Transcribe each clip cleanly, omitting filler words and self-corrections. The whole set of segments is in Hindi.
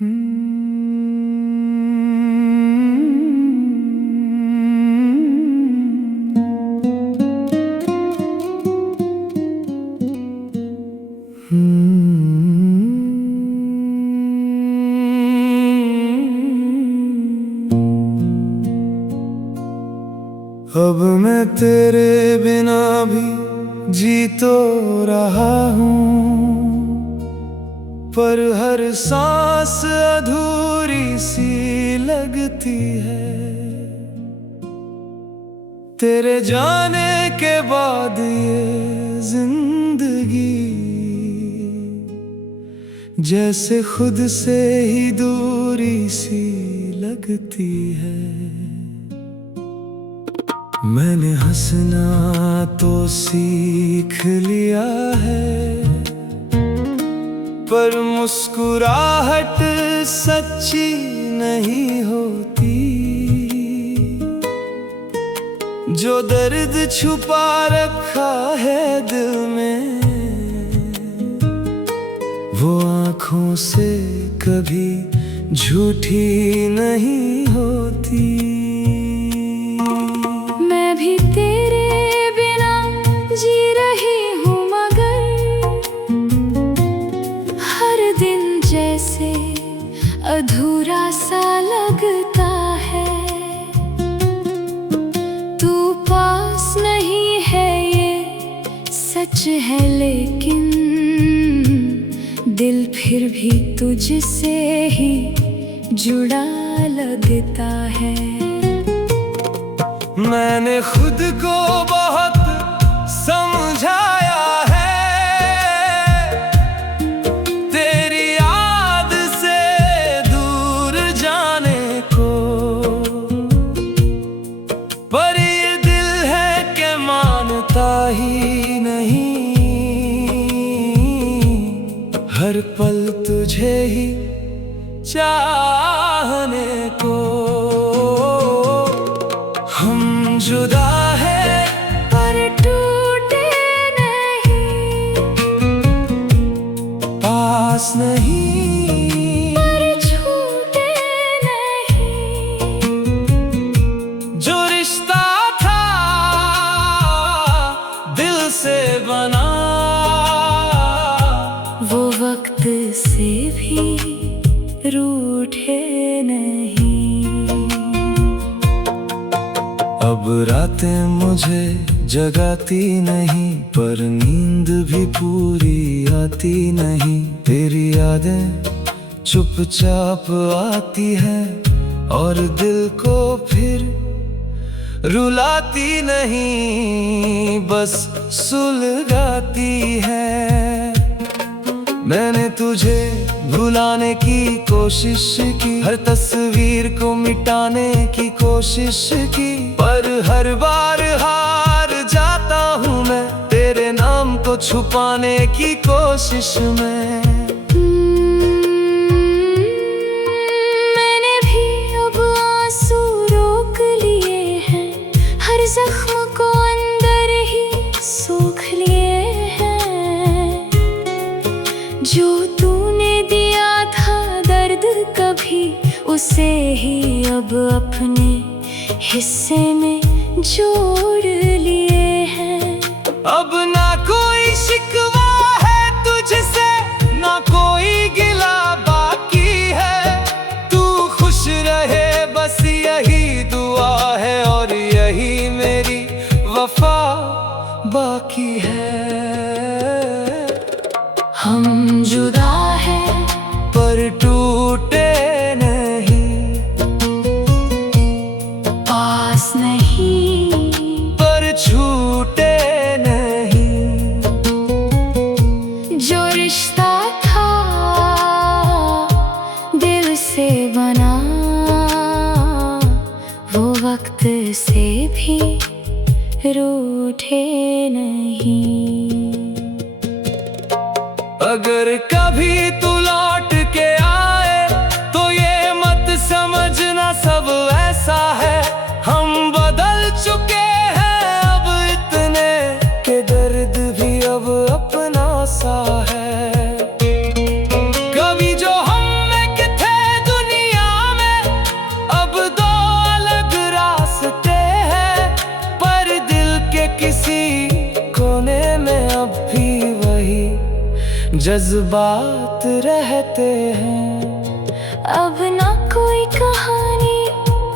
अब मैं तेरे बिना भी जी तो रहा हूँ, पर हर सांस अधूरी सी लगती है। तेरे जाने के बाद ये जिंदगी जैसे खुद से ही दूरी सी लगती है। मैंने हंसना तो सीख लिया है, पर मुस्कुराहट सच्ची नहीं होती। जो दर्द छुपा रखा है दिल में, वो आँखों से कभी झूठी नहीं होती। मैं भी तेरे बिना जी रही हूँ, मगर हर दिन जैसे अधूरा सा लगता है। तू पास नहीं है ये सच है, लेकिन दिल फिर भी तुझसे ही जुड़ा लगता है। मैंने खुद को बहुत समझाया है, तेरी याद से दूर जाने को, पर ये दिल है कि मानता ही नहीं। हर पल तुझे ही चाहने को। हम जुदा है पर टूटे नहीं, पास नहीं पर छूटे नहीं। जो रिश्ता था दिल से बना, वो वक्त से भी रूठे नहीं। अब रातें मुझे जगाती नहीं, पर नींद भी पूरी आती नहीं। तेरी यादें चुपचाप आती हैं और दिल को फिर रुलाती नहीं, बस सुलगाती है। मैंने तुझे भुलाने की कोशिश की, हर तस्वीर को मिटाने की कोशिश की, पर हर बार हार जाता हूँ मैं तेरे नाम को छुपाने की कोशिश में। मैंने भी अब आंसू रोक लिए हैं, हर जख्म को अंदर ही सूख लिए हैं। जो तूने दिया था दर्द कभी, उसे ही अब अपने हिस्से में जोड़ लिए हैं। अब ना कोई शिकवा है तुझसे, ना कोई गिला बाकी है। तू खुश रहे बस यही दुआ है, और यही मेरी वफा बाकी है। हम जुदा है पर टूटे नहीं, पास नहीं पर छूटे नहीं। जो रिश्ता था दिल से बना, वो वक्त से भी रूठे नहीं। अगर कभी तू लौट के आए तो ये मत समझना सब ऐसा है। हम बदल चुके हैं अब इतने के दर्द भी अब अपना सा है। कभी जो हम में थे जज्बात रहते हैं। अब ना कोई कहानी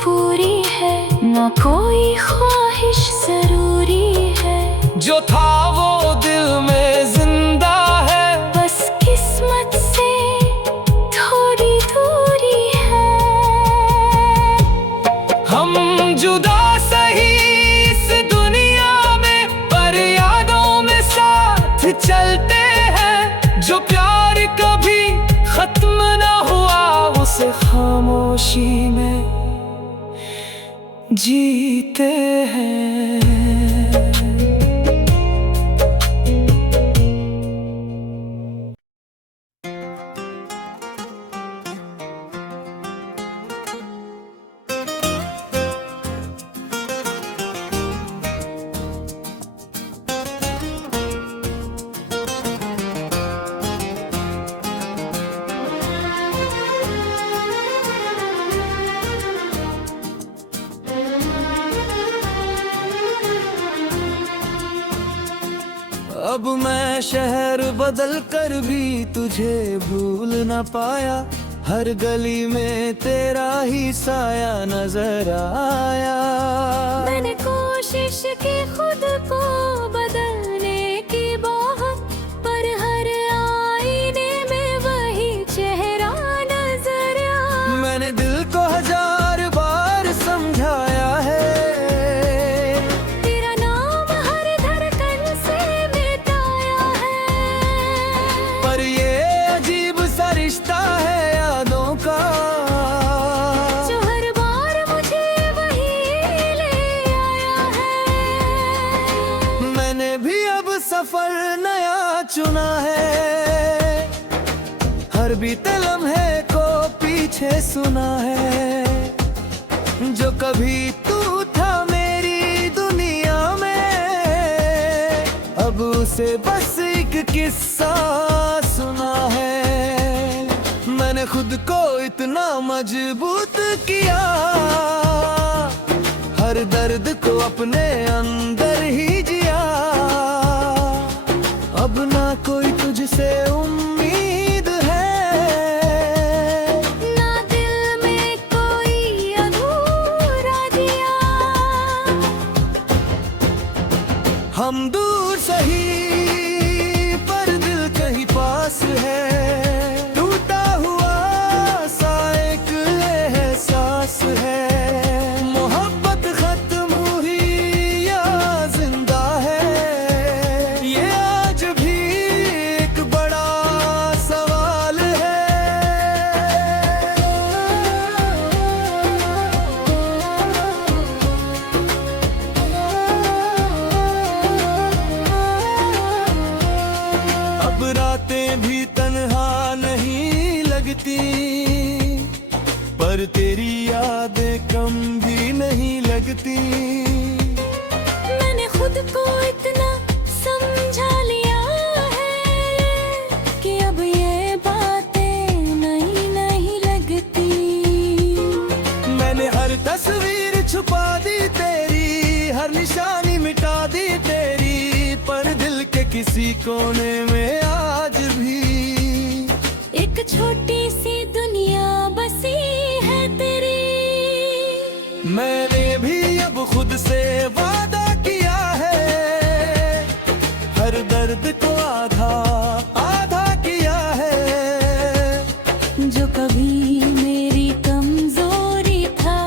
पूरी है, ना कोई ख्वाहिश जरूरी है। जो था वो दिल में जिंदा है, बस किस्मत से थोड़ी दूरी है। हम जुदा सही इस दुनिया में, पर यादों में साथ चलते हैं। जो प्यार कभी खत्म ना हुआ, उसे खामोशी में जीते हैं। अब मैं शहर बदल कर भी तुझे भूल न पाया। हर गली में तेरा ही साया नजर आया। मैंने कोशिश की खुद को बदलने की बहुत, पर हर आईने में वही चेहरा नजर आया। मैंने दिल को 1000 बार समझाया है, तेरा नाम हर धड़कन से मिटाया है। पर ये अजीब सा रिश्ता है यादों का, जो हर बार मुझे वही ले आया है। मैंने भी अब सफर नया चुना है। हर बीते लम्हे को पीछे सुना है। जो कभी तू था मेरी दुनिया में, अब उसे बस एक किस्सा सुना है। मैंने खुद को इतना मजबूत किया, हर दर्द को अपने अंदर ही जिया। अब ना कोई तुझसे उम्मीद है, ना दिल में कोई अधूरा दिया। हम दूर सही पर दिल कहीं पास है। टूटा हुआ सा एक एहसास है। मोहब्बत खत्म हुई या जिंदा है, ये आज भी एक बड़ा सवाल है। अब रातें भी तन्हा नहीं लगती, पर तेरी यादें कम भी नहीं लगती। मैंने खुद को इतना समझा लिया है कि अब ये बातें नहीं लगती। मैंने हर तस्वीर छुपा दी तेरी, हर निशानी मिटा दी तेरी, पर दिल के किसी कोने में आज भी एक छोटी सी दुनिया बसी है तेरी। मैंने भी अब खुद से वादा किया है, हर दर्द को आधा आधा किया है। जो कभी मेरी कमजोरी था,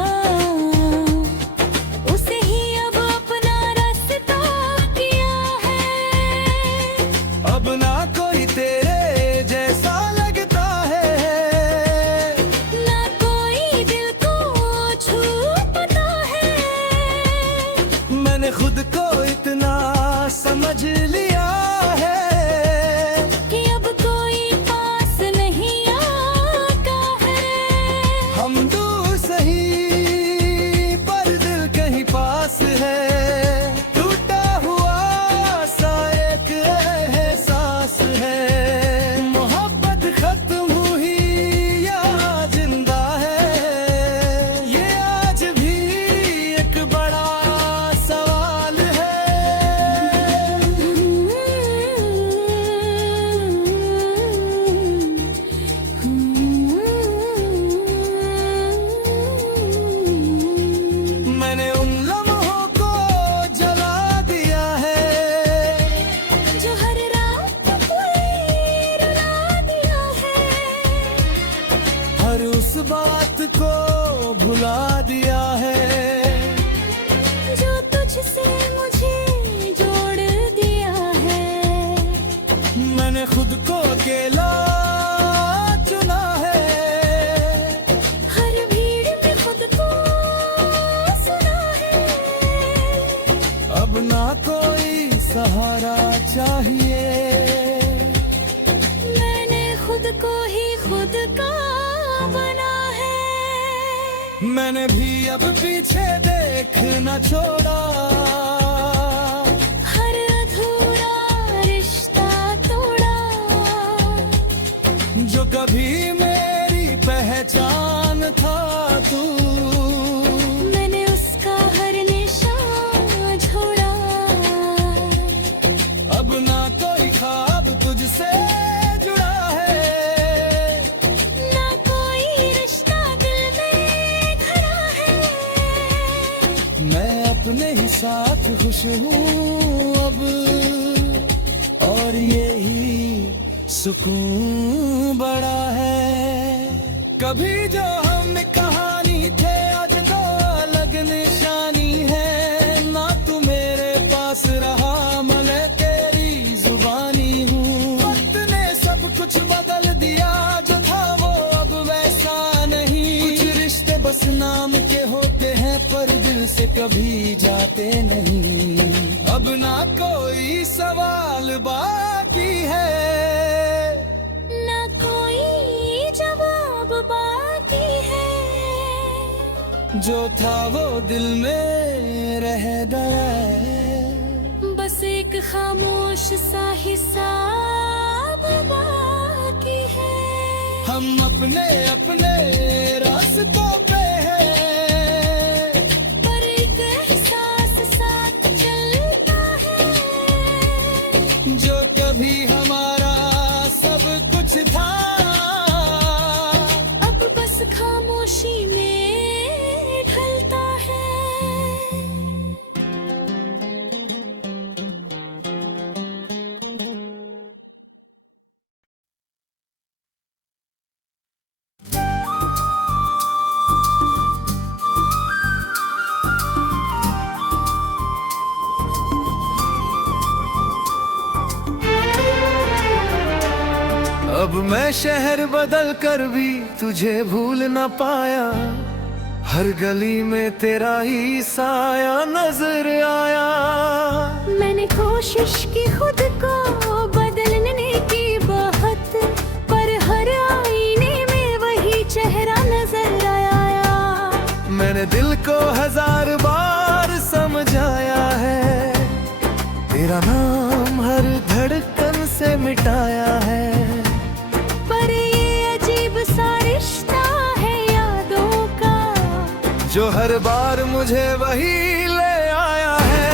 उसे ही अब अपना रास्ता किया है। अब ना कोई तेरे जैसा लगता है, ना कोई दिल को छू पाता है। मैंने खुद को इतना समझ लिया है कि अब कोई पास नहीं आता है। बात को भुला दिया है जो तुझसे मुझे जोड़ दिया है। मैंने खुद को अकेला चुना है, हर भीड़ में खुद को सुना है। अब ना कोई सहारा चाहिए, मैंने खुद को ही खुद का बना है। मैंने भी अब पीछे देखना छोड़ा, हर अधूरा रिश्ता तोड़ा। जो कभी मेरी पहचान था तू, मैंने उसका हर निशान छोड़ा। अब ना कोई ख्वाब तुझसे जुड़ा है, ना कोई रिश्ता दिल में खड़ा है। मैं अपने ही साथ खुश हूँ अब, और यही सुकून बड़ा है। कभी जो हम कहानी थे आज तो अलग निशानी है। ना तू मेरे पास रहा, मैं तेरी जुबानी हूँ। वक्त ने सब कुछ बदल दिया, जो था वो अब वैसा नहीं। कुछ रिश्ते बस नाम के होते हैं, पर दिल से कभी जाते नहीं। अब ना कोई सवाल बाकी है, ना कोई जवाब बाकी है। जो था वो दिल में रह गया है। बस एक खामोश सा हिसाब बाकी है। हम अपने अपने रास्तों पे हैं, पर एक एहसास साथ चलता है। जो कभी हमारा सब कुछ था, अब बस खामोशी में ढलता है। अब मैं शहर बदल कर भी तुझे भूल न पाया। हर गली में तेरा ही साया नजर आया। मैंने कोशिश की खुद को बदलने की बहुत, पर हर आईने में वही चेहरा नजर आया। मैंने दिल को 1000 बार समझाया है, तेरा नाम हर धड़कन से मिटाया है। पर ये अजीब सा रिश्ता है यादों का, जो हर बार मुझे वही ले आया है।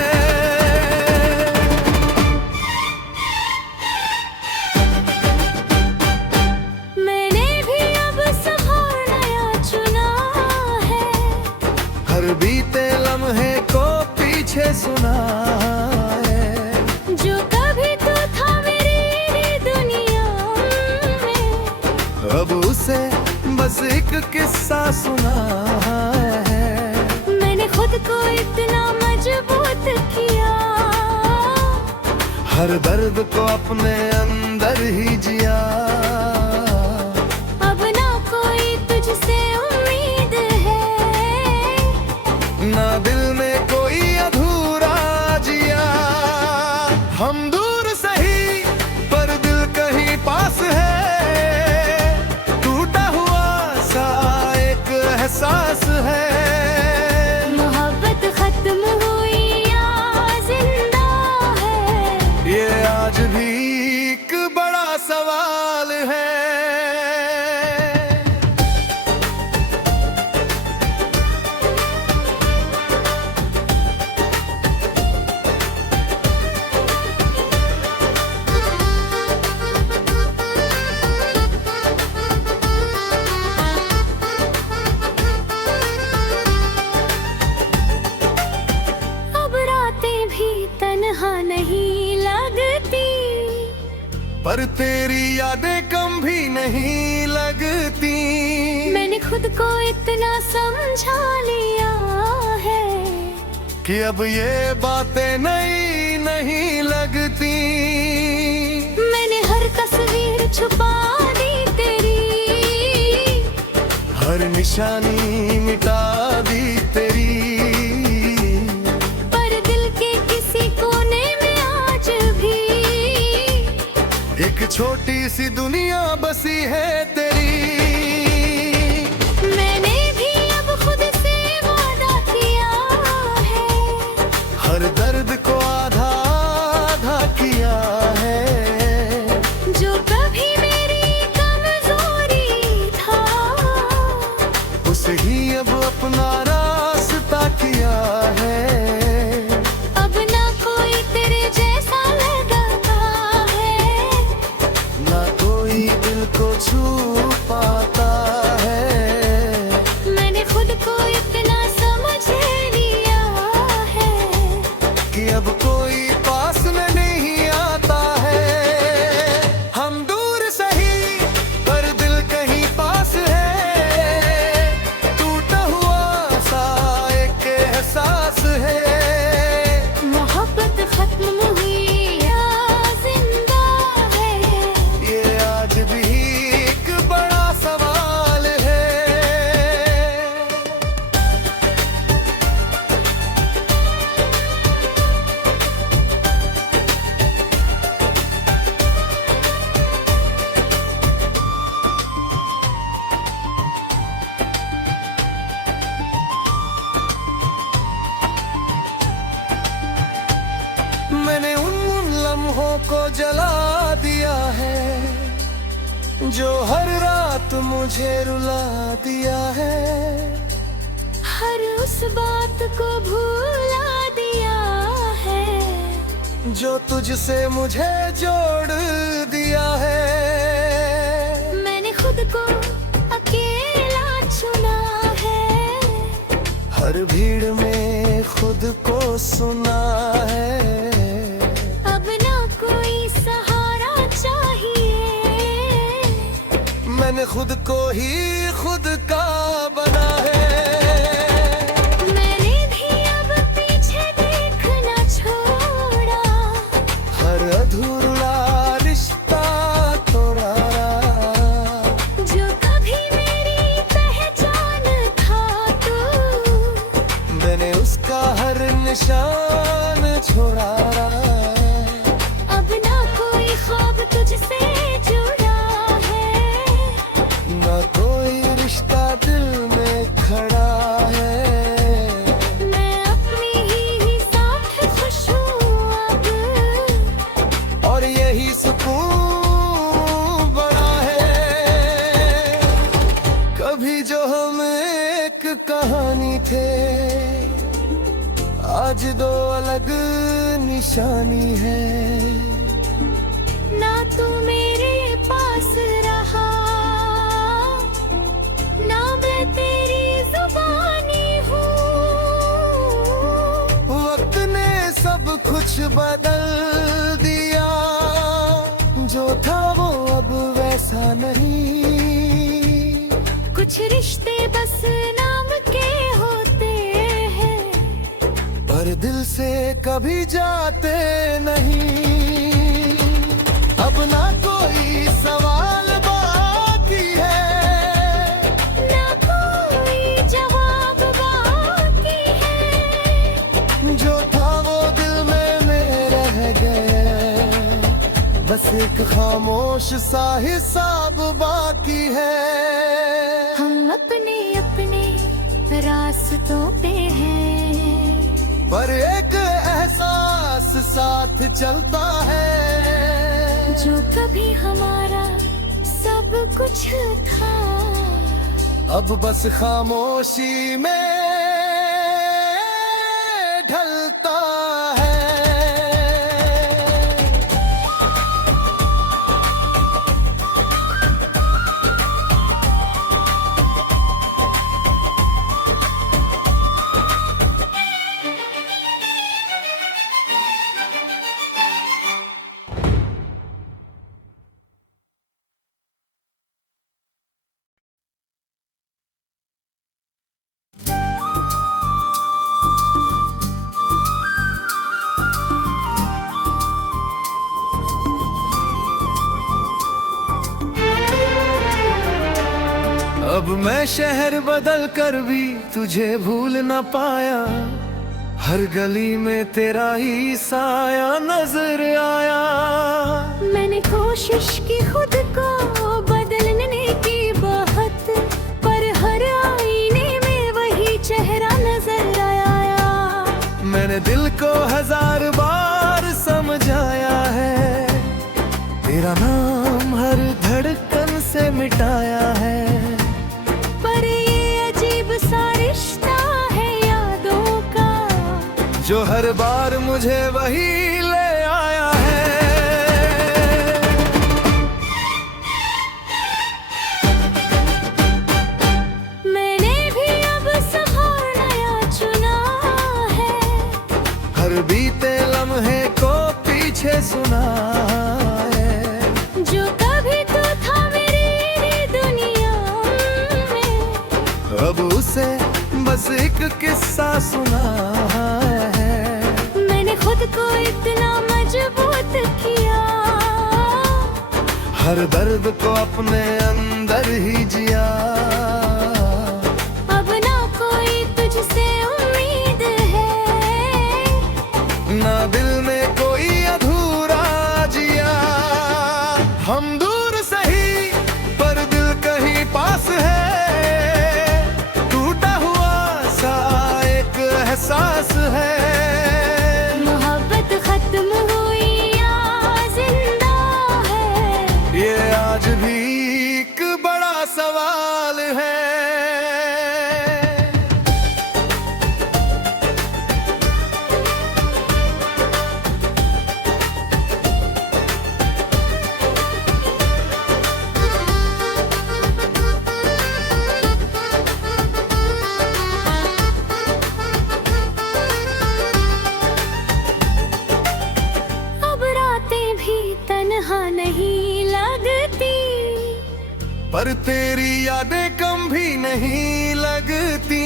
मैंने भी अब सहारा नया चुना है। हर बीते लम्हे को पीछे सुना है। जो कभी तो था मेरी दुनिया में, अब उसे बस एक किस्सा सुना है। मैंने खुद को इतना मजबूत किया, हर दर्द को अपने अंदर ही जिया। अब ना कोई तुझसे उम्मीद है, ना दिल में कोई अधूरा जिया। हम दूर सही पर दिल कहीं पास है। टूटा हुआ सा एक एहसास है। मोहब्बत खत्म हुई या जिंदा है, ये आज भी एक बड़ा सवाल है। तन्हा नहीं लगती, पर तेरी यादें कम भी नहीं लगती। मैंने खुद को इतना समझा लिया है कि अब ये बातें नई नहीं लगती। मैंने हर तस्वीर छुपा दी तेरी, हर निशानी मिटा दी तेरी, पर दिल के किसी कोने में आज भी एक छोटी सी दुनिया बसी है तेरी। मैंने भी अब खुद से वादा किया है, हर दर्द को आधा आधा किया है, जो कभी मेरी कमजोरी था उसे ही अब अपना रास्ता किया है। अब ना कोई तेरे जैसा लगता है, ना कोई दिल को छू पाता है। मैंने खुद को इतना समझ लिया है कि अब कोई पास में नहीं आता है। हम दूर सही पर दिल कहीं पास है, टूटा हुआ सा एक एहसास है। मोहब्बत खत्म हुई या जिंदा है, ये आज भी एक बड़ा सवाल है। मैंने उन लम्हों को जला दिया है जो हर रात मुझे रुला दिया है। हर उस बात को भुला दिया है, जो तुझसे मुझे जोड़ दिया है। मैंने खुद को अकेला चुना है, हर भीड़ में खुद को सुना है। अब ना कोई सहारा चाहिए, मैंने खुद को ही खुद का बना है। मैंने भी अब पीछे देखना छोड़ा, हर अधूरा रिश्ता तोड़ा, जो कभी मेरी पहचान था तू, मैंने उसका हर निशान छोड़ा। अब ना कोई ख्वाब तुझसे जुड़ा है, ना कोई रिश्ता दिल में खड़ा है। मैं अपनी ही साथ खुश हूँ अब, और यही सुकून बड़ा है। कभी जो हम एक कहानी थे, आज दो अलग निशानी है। ना तू मेरे पास रहा, ना मैं तेरी जुबानी हूँ। वक्त ने सब कुछ बदल दिया, जो था वो अब वैसा नहीं। कुछ रिश्ते बस नाम के होते हैं, पर दिल से कभी जाते नहीं। अब ना कोई सवाल बाकी है, ना कोई जवाब बाकी है, जो था वो दिल में मेरे रह गया। बस एक खामोश सा हिसाब बाकी है। हम अपने अपने रास्तों पे हैं, पर एक एहसास साथ चलता है, जो कभी हमारा सब कुछ था, अब बस खामोशी में अब मैं शहर बदल कर भी तुझे भूल न पाया, हर गली में तेरा ही साया नजर आया। मैंने कोशिश की खुद को बदलने की बहुत, पर हर आईने में वही चेहरा नजर आया। मैंने दिल को 1000 बार समझाया है, तेरा नाम हर धड़कन से मिटाया है। पर ये अजीब सा रिश्ता है यादों का, जो हर बार मुझे वही ले आया है। मैंने भी अब सफर नया चुना है, हर बीते लम्हे को पीछे सुना है। जो कभी तो था मेरी दुनिया में, अब उसे बस एक किस्सा सुना है। मैंने खुद को इतना मजबूत किया, हर दर्द को अपने अंदर ही जिया। अब ना कोई तुझसे उम्मीद है, ना दिल में कोई अधूरा जिया। हम दूर सही पर दिल कहीं पास है, टूटा हुआ सा एक एहसास है। मोहब्बत खत्म हुई या जिंदा है, ये आज भी एक बड़ा सवाल है। अब रातें भी तन्हा नहीं लगती, पर तेरी यादें कम भी नहीं लगती।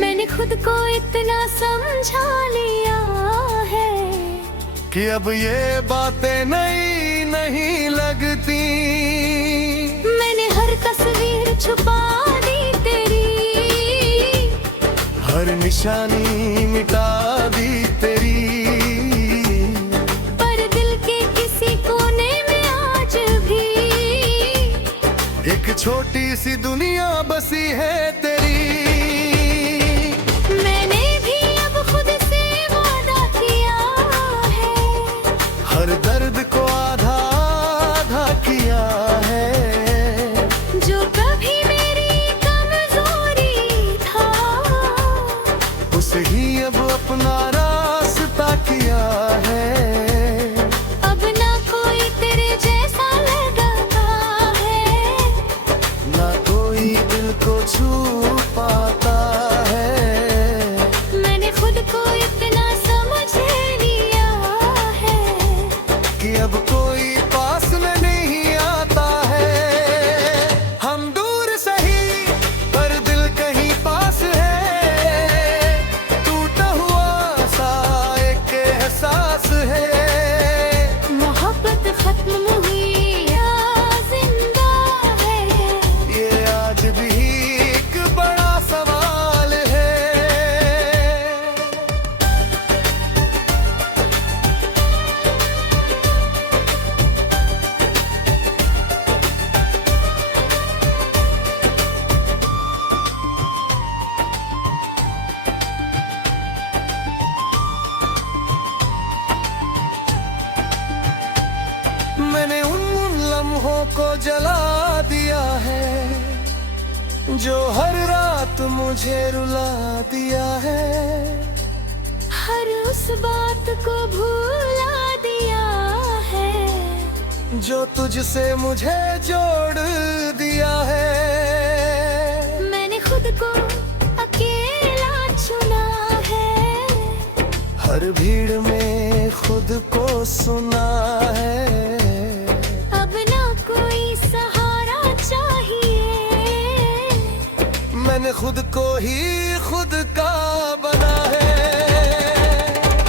मैंने खुद को इतना समझा लिया है, कि अब ये बातें नई नहीं लगती। मैंने हर तस्वीर छुपा दी तेरी, हर निशानी मिटा दी तेरी। पर दिल के किसी कोने में आज भी एक छोटी सी दुनिया बसी है तेरी। मैंने भी अब खुद से वादा किया है, हर दर्द को आधा आधा किया है। जो कभी मेरी कमजोरी था, उसे ही अब अपना रास्ता किया है। अब ना कोई तेरे जैसा लगता है, ना कोई दिल को छू पाता है। मैंने खुद को इतना समझ लिया है, कि अब कोई पास में नहीं आता है। हम दूर सही पर दिल कहीं पास है, टूटा हुआ सा एक एहसास है। मोहब्बत खत्म हुई या जिंदा है, ये आज भी एक बड़ा सवाल है। मैंने उन लम्हों को जला दिया है, जो हर रात मुझे रुला दिया है। हर उस बात को भूला दिया है, जो तुझसे मुझे जोड़ दिया है। मैंने खुद को अकेला चुना है, हर भीड़ में खुद को सुना है। अब ना कोई सहारा चाहिए, मैंने खुद को ही खुद का बना है।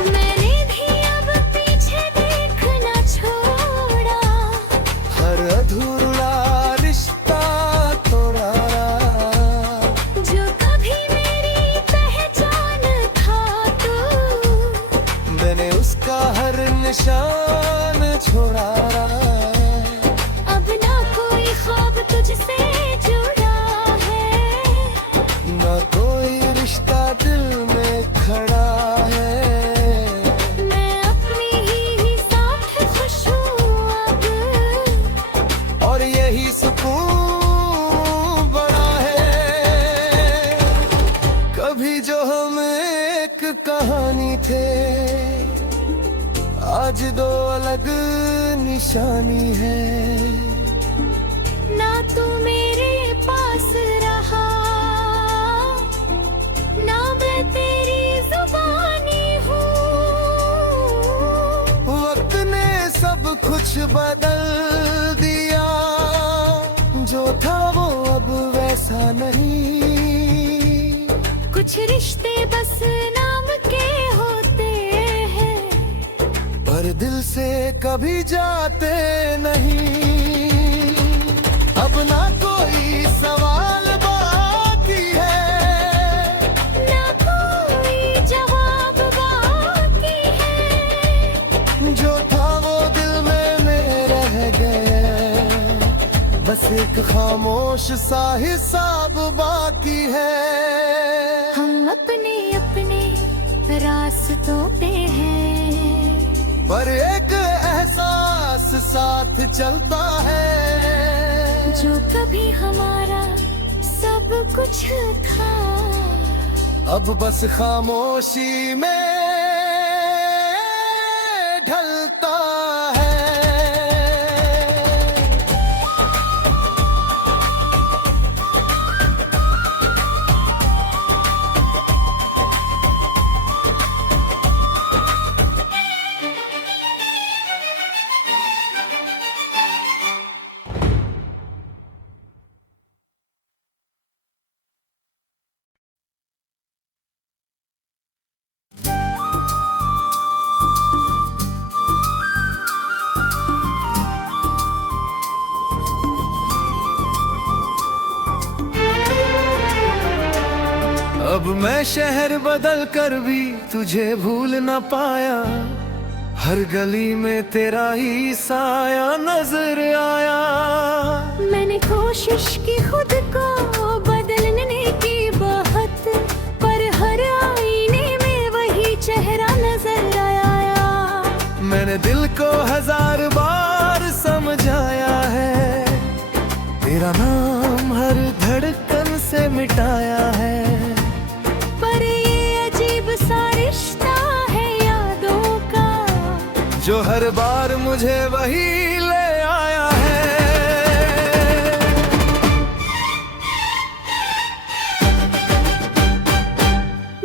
मैंने भी अब पीछे देखना छोड़ा, हर अधूरा रिश्ता तोड़ा कहानी थे, आज दो अलग निशानी है। ना तू मेरे पास रहा, ना मैं तेरी जुबानी हूँ। वक्त ने सब कुछ बदल दिया, जो था वो अब वैसा नहीं। कुछ रिश्ते बस नाम के होते हैं, पर दिल से कभी जाते नहीं। अब ना कोई सवाल बाकी है, ना कोई जवाब बाकी है। जो था वो दिल में रह गया, बस एक खामोश सा हिसाब बाकी है। हम अपने अपने रास्तों पे हैं, पर एक एहसास साथ चलता है, जो कभी हमारा सब कुछ था, अब बस खामोशी में ढलता है। अब मैं शहर बदल कर भी तुझे भूल न पाया, हर गली में तेरा ही साया नजर आया। मैंने कोशिश की खुद को बदलने की बहुत, पर हर आईने में वही चेहरा नजर आया। मैंने दिल को 1000 बार समझाया है, तेरा नाम हर धड़कन से मिटाया है। पर ये अजीब सा रिश्ता है यादों का, जो हर बार मुझे वही ले आया है।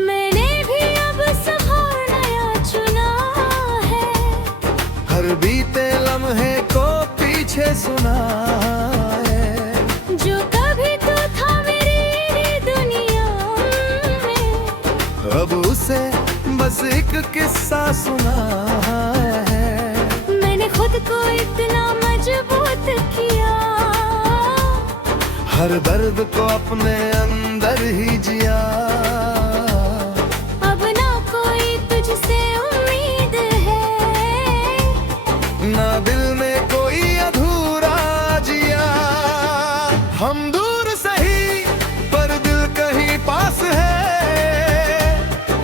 मैंने भी अब सहारा नया चुना है, हर बीते लम्हे को पीछे सुना है। जो कभी तो था मेरी दुनिया में, अब उसे बस एक किस्सा सुना है। मैंने खुद को इतना मजबूत किया, हर दर्द को अपने अंदर ही जिया। अब ना कोई तुझसे उम्मीद है, ना दिल में कोई अधूरा जिया। हम दूर सही पर दिल कहीं पास है,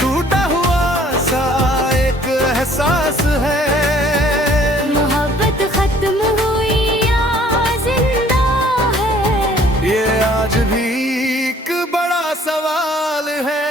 टूटा हुआ सा एक एहसास है। मोहब्बत खत्म हुई या जिंदा है, ये आज भी एक बड़ा सवाल है।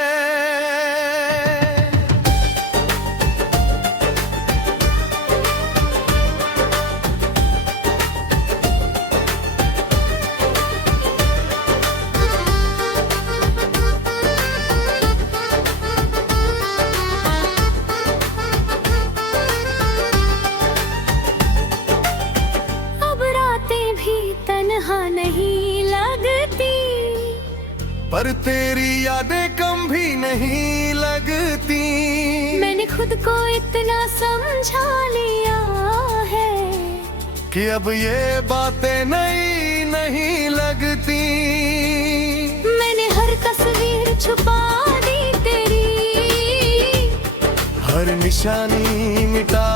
अब रातें भी तन्हा नहीं लगती, पर तेरी यादें कम भी नहीं लगती। मैंने खुद को इतना समझा लिया है, कि अब ये बातें नहीं लगती। मैंने हर तस्वीर छुपा दी तेरी, हर निशानी मिटा